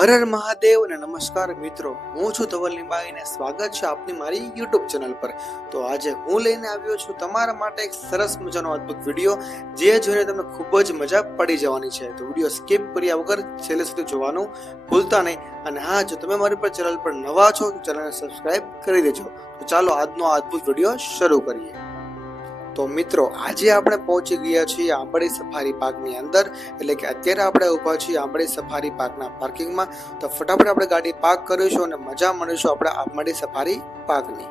હર હર મહાદેવ અને નમસ્કાર મિત્રો, હું છું ધવલ લીંબાઈ અને સ્વાગત છે આપની મારી યુટ્યુબ ચેનલ પર. તો આજે હું લઈને આવ્યો છું તમારા માટે એક સરસ મજાનો અદ્ભુત વિડીયો, જે જોઈને તમને ખૂબ જ મજા પડી જવાની છે. તો વિડીયો સ્કીપ કર્યા વગર છેલ્લે સુધી જોવાનું ભૂલતા નહીં. અને હા, જો તમે મારી પર ચેનલ પર નવા છો તો ચેનલને સબસ્ક્રાઇબ કરી દેજો. તો ચાલો આજનો આ અદ્ભુત વિડીયો શરૂ કરીએ. તો મિત્રો, આજે આપણે પહોંચી ગયા છીએ આંબળી સફારી પાર્કની અંદર. એટલે કે અત્યારે આપણે ઊભા છીએ આંબળી સફારી પાર્કના પાર્કિંગમાં. તો ફટાફટ આપણે ગાડી પાર્ક કરીશું અને મજા માણીશું આપણે આંબળી સફારી પાર્કની.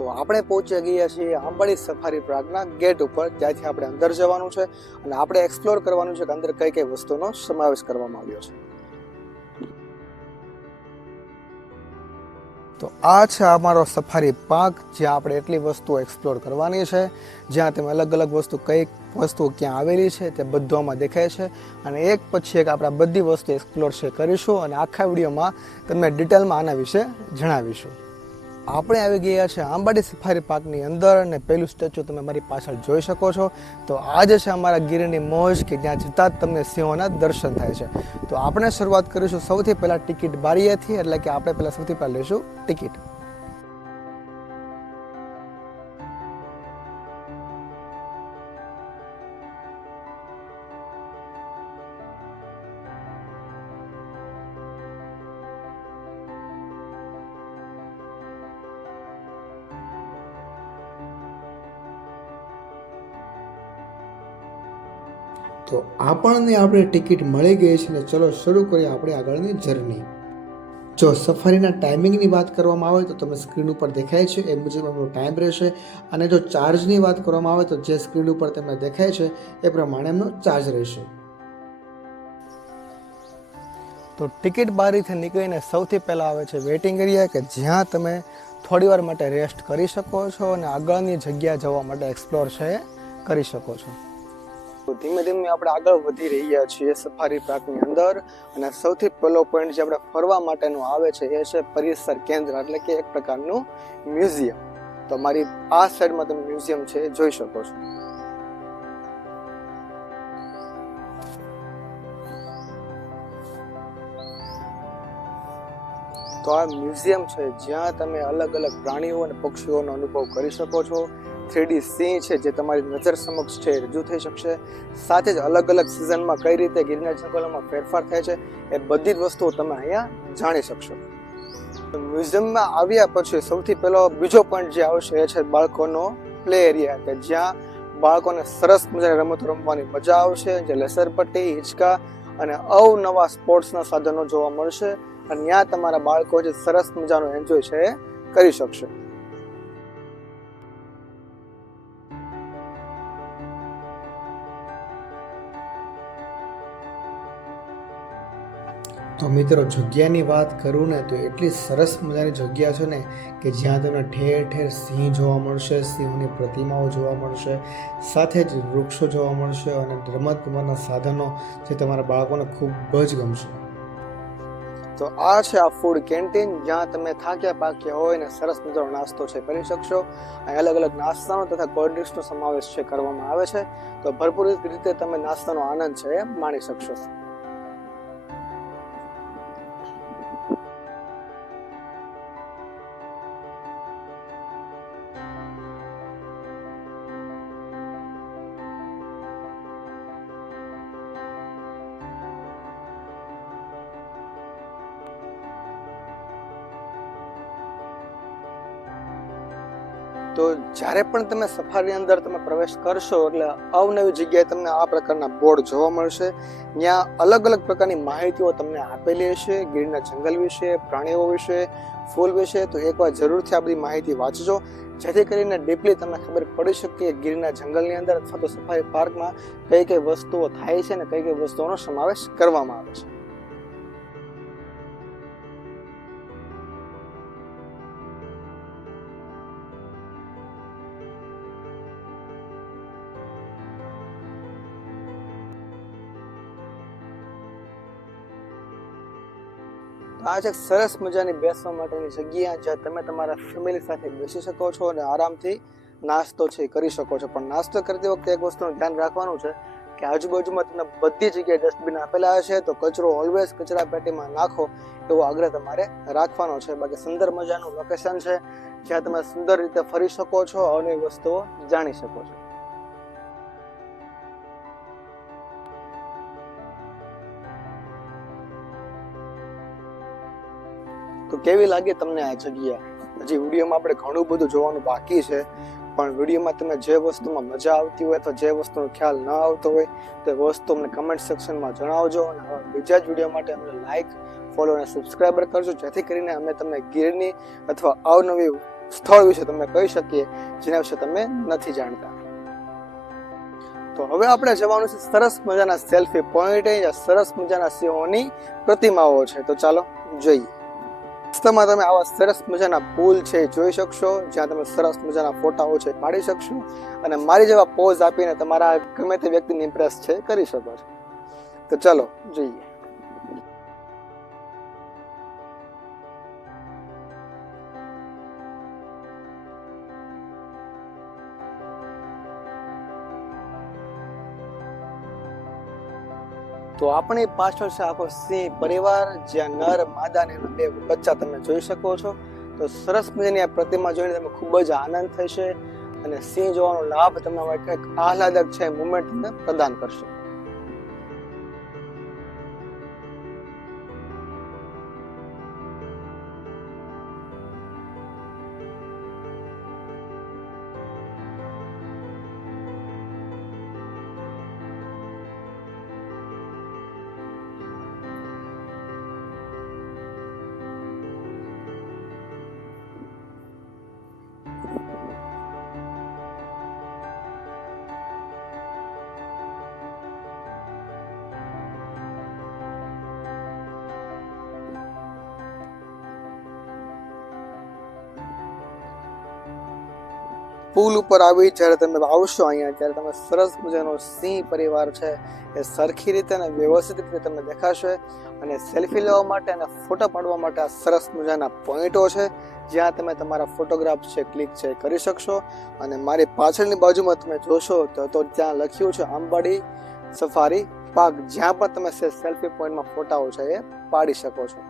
તો આપણે પહોંચી ગયા છીએ આંબળી સફારી પાર્કના ગેટ ઉપર, ત્યાંથી આપણે અંદર જવાનું છે અને આપણે એક્સપ્લોર કરવાનું છે કે અંદર કઈ કઈ વસ્તુનો સમાવેશ કરવામાં આવ્યો છે. તો આ છે અમારો સફારી પાર્ક, જ્યાં આપણે એટલી વસ્તુઓ એક્સપ્લોર કરવાની છે, જ્યાં તમે અલગ અલગ વસ્તુ કઈ વસ્તુઓ ક્યાં આવેલી છે તે બધું આમાં દેખાય છે. અને એક પછી એક આપણે બધી વસ્તુ એક્સપ્લોર કરીશું અને આખા વિડીયોમાં તમને ડિટેલમાં આના વિશે જણાવીશું. આપણે આવી ગયા છે આંબાડી સફારી પાર્કની અંદર અને પહેલું સ્ટેચ્યુ તમે મારી પાછળ જોઈ શકો છો. તો આ જે છે અમારા ગીરની મોજ, કે જ્યાં જતાં જ તમને સિંહોના દર્શન થાય છે. તો આપણે શરૂઆત કરીશું સૌથી પહેલાં ટિકિટ બારીએથી, એટલે કે આપણે પહેલાં સૌથી પહેલાં લઈશું ટિકિટ. તો આપણને આપણી ટિકિટ મળી ગઈ છે ને ચલો શરૂ કરીએ આપણી આગળની જર્ની. જો સફારીના ટાઈમિંગની વાત કરવામાં આવે તો તમે સ્ક્રીન ઉપર દેખાય છે એ મુજબ આપણો ટાઈમ રહેશે. અને જો ચાર્જની વાત કરવામાં આવે તો જે સ્ક્રીન ઉપર તમને દેખાય છે એ પ્રમાણે એમનો ચાર્જ રહેશે. તો ટિકિટ બારીથી નીકળીને સૌથી પહેલાં આવે છે વેઇટિંગ એરિયા, કે જ્યાં તમે થોડી વાર માટે રેસ્ટ કરી શકો છો અને આગળની જગ્યા જવા માટે એક્સપ્લોર છે કરી શકો છો. તો ધીમે ધીમે આપણે આગળ વધી રહ્યા છીએ સફારી પાર્કની અંદર. અને સૌથી પહેલો પોઈન્ટ જે આપણે ફરવા માટેનો આવે છે એ છે પરિસર કેન્દ્ર, એટલે કે એક પ્રકારનું મ્યુઝિયમ. તો મારી આ સાઈડમાં તમે મ્યુઝિયમ છે એ જોઈ શકો છો. તો આ મ્યુઝિયમ છે જ્યાં તમે અલગ અલગ પ્રાણીઓ અને પક્ષીઓનો અનુભવ કરી શકો છો. 3D સિંહ છે જે તમારી નજર સમક્ષ છે રજૂ થઈ શકશે. સાથે જ અલગ અલગ સિઝનમાં કઈ રીતે ગીરના જંગલોમાં ફેરફાર થાય છે એ બધી જ વસ્તુઓ તમે અહીંયા જાણી શકશો. મ્યુઝિયમમાં આવ્યા પછી સૌથી પહેલો બીજો પોઈન્ટ જે આવશે એ છે બાળકોનો પ્લે એરિયા, કે જ્યાં બાળકોને સરસ મજાની રમતો રમવાની મજા આવશે, જે લસરપટ્ટી, હિંચકા અને અવનવા સ્પોર્ટ્સના સાધનો જોવા મળશે. અને ત્યાં તમારા બાળકો જે સરસ મજાનો એન્જોય છે એ કરી શકશે. તો મિત્રો, જગ્યાની વાત કરું ને તો એટલી સરસ મજાની જગ્યા છે ને કે જ્યાં તમને ઠેર ઠેર સિંહ જોવા મળશે, સિંહની પ્રતિમાઓ જોવા મળશે, સાથે જ વૃક્ષો જોવા મળશે અને રમત ગમતના સાધનો જે તમારા બાળકોને ખૂબ જ ગમશે. તો આ છે આ ફૂડ કેન્ટીન, જ્યાં તમે થાક્યા પાક્યા હોય ને સરસ મજાનો નાસ્તો છે કરી શકશો. અહીં અલગ અલગ નાસ્તાનો તથા કોલ્ડ ડ્રિંક્સનો સમાવેશ છે કરવામાં આવે છે. તો ભરપૂર રીતે તમે નાસ્તાનો આનંદ છે એ માણી શકશો. તો જ્યારે પણ તમે સફારી અંદર તમે પ્રવેશ કરશો એટલે અવનવી જગ્યાએ તમને આ પ્રકારના બોર્ડ જોવા મળશે. ત્યાં અલગ અલગ પ્રકારની માહિતીઓ તમને આપેલી હશે, ગીરના જંગલ વિશે, પ્રાણીઓ વિશે, ફૂલ વિશે. તો એકવાર જરૂરથી આ બધી માહિતી વાંચજો, જેથી કરીને ડીપલી તમને ખબર પડી શકે કે ગીરના જંગલની અંદર અથવા તો સફારી પાર્કમાં કઈ કઈ વસ્તુઓ થાય છે અને કઈ કઈ વસ્તુઓનો સમાવેશ કરવામાં આવે છે. તો આ છે સરસ મજાની બેસવા માટેની જગ્યા જ્યાં તમે તમારા ફેમિલી સાથે બેસી શકો છો અને આરામથી નાસ્તો છે કરી શકો છો. પણ નાસ્તો કરતી વખતે એક વસ્તુનું ધ્યાન રાખવાનું છે કે આજુબાજુમાં તમને બધી જગ્યાએ ડસ્ટબિન આપેલા હશે, તો કચરો ઓલવેઝ કચરા પેટીમાં નાખો એવો આગ્રહ તમારે રાખવાનો છે. બાકી સુંદર મજાનું લોકેશન છે જ્યાં તમે સુંદર રીતે ફરી શકો છો અને વસ્તુઓ જાણી શકો છો. તો કેવી લાગે તમને આ જગ્યા? હજી વિડીયોમાં આપણે ઘણું બધું જોવાનું બાકી છે, પણ વિડીયોમાં તમે જે વસ્તુમાં મજા આવતી હોય અથવા જે વસ્તુનો ખ્યાલ ન આવતો હોય તે વસ્તુ અમને કમેન્ટ સેક્શનમાં જણાવજો. અને બીજા જ વિડીયો માટે અમને લાઈક, ફોલો અને સબસ્ક્રાઈબર કરજો, જેથી કરીને અમે તમને ગીરની અથવા અવનવી સ્થળ વિશે તમને કહી શકીએ જેના વિશે તમે નથી જાણતા. તો હવે આપણે જવાનું છે સરસ મજાના સેલ્ફી પોઈન્ટે, જ્યાં સરસ મજાના સિંહોની પ્રતિમાઓ છે. તો ચાલો જોઈએ. રસ્તામાં તમે આવા સરસ મજાના પુલ છે જોઈ શકશો, જ્યાં તમે સરસ મજાના ફોટાઓ છે પાડી શકશો અને મારી જેવા પોઝ આપીને તમારા ગમે તે વ્યક્તિને ઇમ્પ્રેસ છે કરી શકો છો. તો ચાલો જોઈએ. તો આપણી પાછળ છે આખો સિંહ પરિવાર, જ્યાં નર, માદા અને બે બચ્ચા તમે જોઈ શકો છો. તો સરસ મજાની આ પ્રતિમા જોઈને તમે ખૂબ જ આનંદ થશે અને સિંહ જોવાનો લાભ તમને એક આહલાદક છે મુમેન્ટ તમને પ્રદાન કરશે. પુલ ઉપર આવી જ્યારે તમે આવશો અહીંયા, ત્યારે તમે સરસ મજાનો સિંહ પરિવાર છે એ સરખી રીતે અને વ્યવસ્થિત રીતે તમને દેખાશે. અને સેલ્ફી લેવા માટે અને ફોટો પાડવા માટે આ સરસ મજાના પોઈન્ટો છે જ્યાં તમે તમારા ફોટોગ્રાફ છે ક્લિક છે કરી શકશો. અને મારી પાછળની બાજુમાં તમે જોશો તો ત્યાં લખ્યું છે આંબાડી સફારી પાર્ક, જ્યાં પણ તમે સેલ્ફી પોઈન્ટમાં ફોટાઓ છે એ પાડી શકો છો.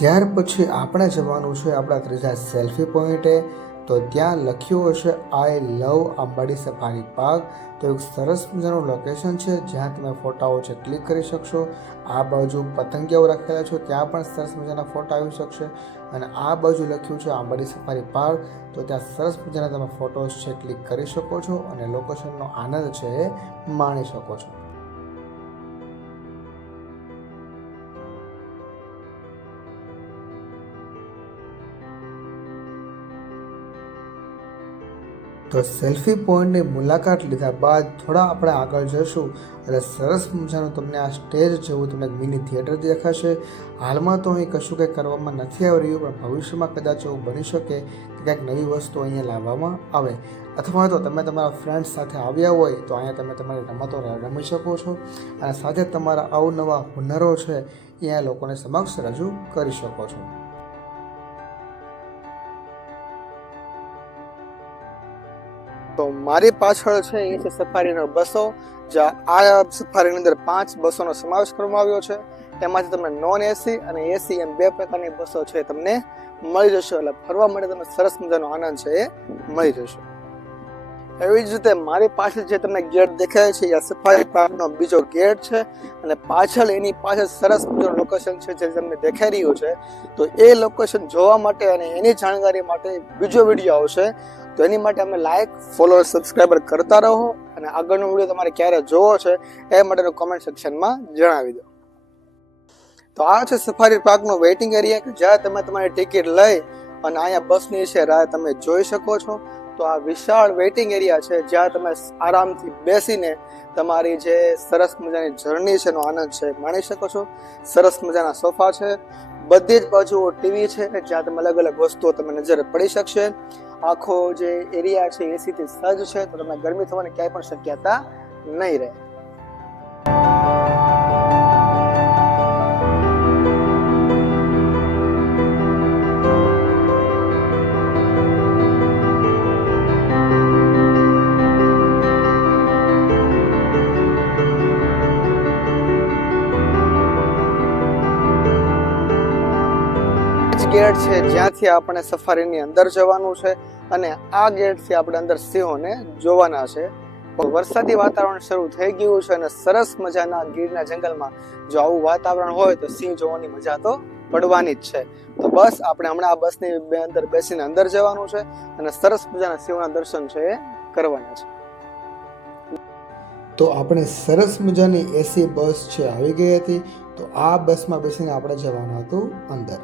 ત્યાર પછી આપણે જવાનું છે આપણા ત્રીજા સેલ્ફી પોઈન્ટે. તો ત્યાં લખ્યું હશે આઈ લવ આંબાડી સફારી પાર્ક. તો એક સરસ મજાનું લોકેશન છે જ્યાં તમે ફોટાઓ છે ક્લિક કરી શકશો. આ બાજુ પતંગિયાઓ રાખેલા છે, ત્યાં પણ સરસ મજાના ફોટા આવી શકશે. અને આ બાજુ લખ્યું છે આંબાડી સફારી પાર્ક, તો ત્યાં સરસ મજાના તમે ફોટોસ છે ક્લિક કરી શકો છો અને લોકેશનનો આનંદ છે એ માણી શકો છો. તો સેલ્ફી પોઈન્ટની મુલાકાત લીધા બાદ થોડા આપણે આગળ જશું એટલે સરસ મજાનું તમને આ સ્ટેજ જેવું તમને મિની થિયેટર દેખાશે. હાલમાં તો અહીં કશું કંઈ કરવામાં નથી આવી રહ્યું, પણ ભવિષ્યમાં કદાચ એવું બની શકે કે કંઈક નવી વસ્તુ અહીંયા લાવવામાં આવે, અથવા તો તમે તમારા ફ્રેન્ડ્સ સાથે આવ્યા હોય તો અહીંયા તમે તમારી રમતો રમી શકો છો અને સાથે તમારા અવનવા હુનરો છે એ અહીંયા લોકોને સમક્ષ રજૂ કરી શકો છો. તો મારી પાછળ છે એ છે સફારીનો બસો, જ્યાં આ સફારીની અંદર 5 બસોનો સમાવેશ કરવામાં આવ્યો છે. એમાંથી તમને નોન એસી અને એસી એમ 2 પ્રકારની બસો છે તમને મળી જશે. એટલે ફરવા માટે તમને સરસ મજાનો આનંદ છે એ મળી જશે. એવી જ રીતે મારી પાછળ જે તમને ગેટ દેખાય છે એ સફારી પાર્કનો બીજો ગેટ છે અને પાછળ એની પાછળ સરસ મજાનું લોકેશન છે જે તમને દેખાઈ રહ્યું છે. તો એ લોકેશન જોવા માટે અને એની જાણકારી માટે બીજો વિડીયો આવશે, તો એની માટે અમે લાઈક, ફોલો, સબસ્ક્રાઈબર કરતા રહો અને આગળનો વિડીયો તમારે ક્યારે જોવો છે એ માટેનું કોમેન્ટ સેક્શનમાં જણાવી દો. તો આ છે સફારી પાર્કનો વેઇટિંગ એરિયા કે જ્યાં તમે તમારી ટિકિટ લઈ અને અહીંયા બસની છે રાહ તમે જોઈ શકો છો. તો આ વિશાળ વેઇટિંગ એરિયા છે જ્યાં તમે આરામથી બેસીને તમારી જે સરસ મજાની જર્ની છે એનો આનંદ છે માણી શકો છો. સરસ મજાના સોફા છે બધી જ બાજુ ટીવી છે જ્યાં તમે અલગ અલગ વસ્તુઓ તમે નજરે પડી શકશે. આખો જે એરિયા છે એસી થી સજ્જ છે, તો તમને ગરમી થવાની ક્યાંય પણ શક્યતા નહીં રહે. ગેટ છે જ્યાંથી આપણે સફારીની અંદર જવાનું છે, અને આ ગેટથી આપણે અંદર સિંહોને જોવાના છે. વરસાદી વાતાવરણ શરૂ થઈ ગયું છે અને સરસ મજાના ગીરના જંગલમાં જો આવું વાતાવરણ હોય તો સિંહ જોવાની મજા તો પડવાની જ છે. તો બસ આપણે હમણાં આ બસની અંદર બેસીને અંદર જવાનું છે અને સરસ મજાના સિંહોના દર્શન છે એ કરવાના છે. તો આપણે સરસ મજાની એસી બસ છે આવી ગઈ હતી. તો આ બસમાં બેસીને આપણે જવાનું હતું અંદર.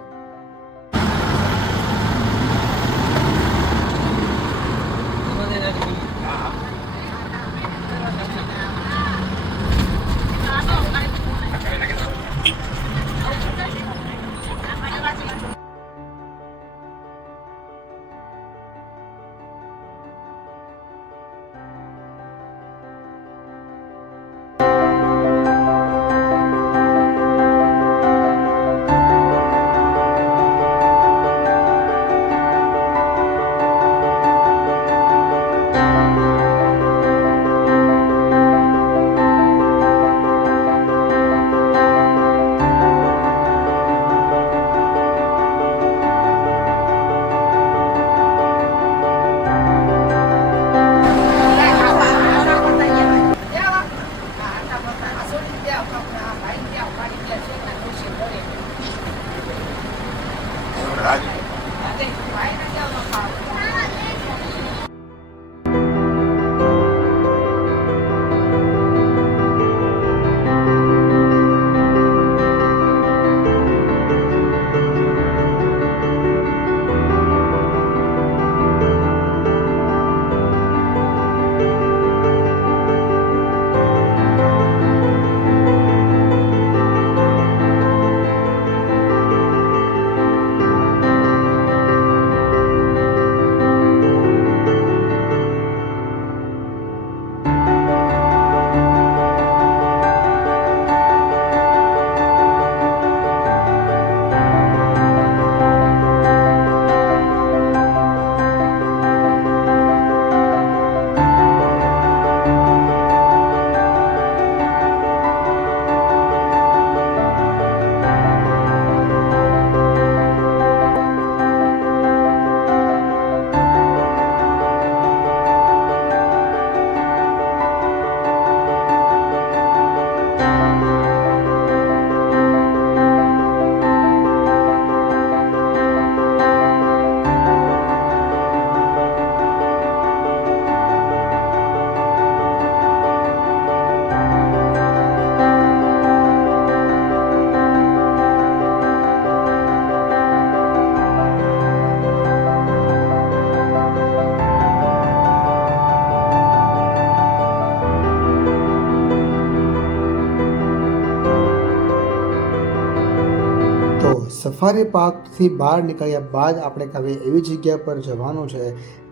સફારી પાર્કથી બહાર નીકળ્યા બાદ આપણે હવે એવી જગ્યા પર જવાનું છે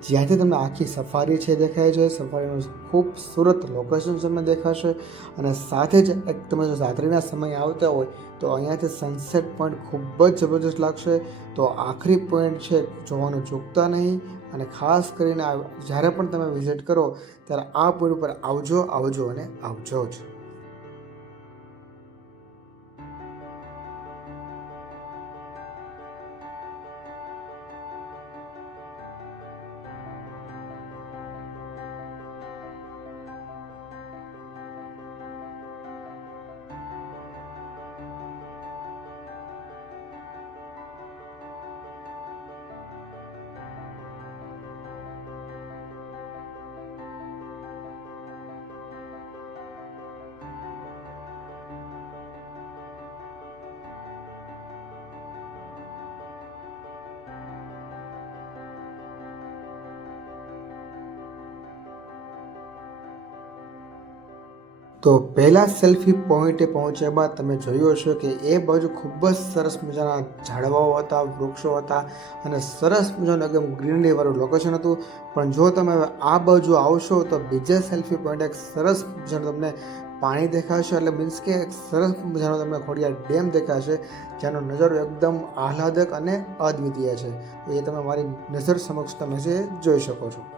જ્યાંથી તમને આખી સફારી છે દેખાય છે. સફારીનું ખૂબસૂરત લોકેશન તમને દેખાશે, અને સાથે જ એક તમે જો રાત્રિના સમય આવતા હોય તો અહીંયાથી સનસેટ પોઈન્ટ ખૂબ જ જબરજસ્ત લાગશે. તો આખરી પોઈન્ટ છે જોવાનું ચૂકતા નહીં, અને ખાસ કરીને જ્યારે પણ તમે વિઝિટ કરો ત્યારે આ પોઈન્ટ ઉપર આવજો અને આવજો જ. તો પહેલાં સેલ્ફી પોઈન્ટે પહોંચ્યા બાદ તમે જોયું હશે કે એ બાજુ ખૂબ જ સરસ મજાના ઝાડવાઓ હતા, વૃક્ષો હતા અને સરસ મજાનું એકદમ ગ્રીનરીવાળું લોકેશન હતું. પણ જો તમે હવે આ બાજુ આવશો તો બીજા સેલ્ફી પોઈન્ટ એક સરસ મજાનું તમને પાણી દેખાશે, એટલે મીન્સ કે એક સરસ મજાનો તમને ખોડિયાર ડેમ દેખાશે, જેનો નજારો એકદમ આહલાદક અને અદ્વિતીય છે. એ તમે મારી નજર સમક્ષ તમે જે જોઈ શકો છો.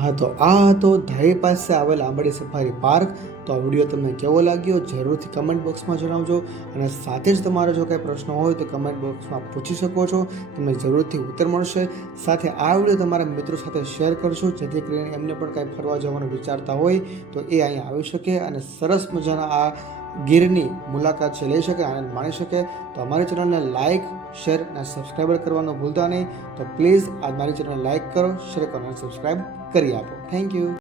હા, તો આ હતો ધારી પાસે આવેલ આંબરડી સફારી પાર્ક. તો આ વિડીયો તમને કેવો લાગ્યો જરૂરથી કમેન્ટ બોક્સમાં જણાવજો, અને સાથે જ તમારો જો કંઈ પ્રશ્ન હોય તો કમેન્ટ બોક્સમાં પૂછી શકો છો, તમને જરૂરથી ઉત્તર મળશે. સાથે આ વિડીયો તમારા મિત્રો સાથે શેર કરશો, જેથી કરીને એમને પણ કાંઈ ફરવા જવાનું વિચારતા હોય તો એ અહીંયા આવી શકે અને સરસ મજાના આ ગીરની મુલાકાત છે લઈ શકે, આનંદ માણી શકે. તો અમારી ચેનલને લાઇક, શેર અને સબસ્ક્રાઈબર કરવાનું ભૂલતા નહીં. તો પ્લીઝ આ મારી ચેનલ લાઇક કરો, શેર કરો અને સબસ્ક્રાઈબ કરી આપો. Thank you.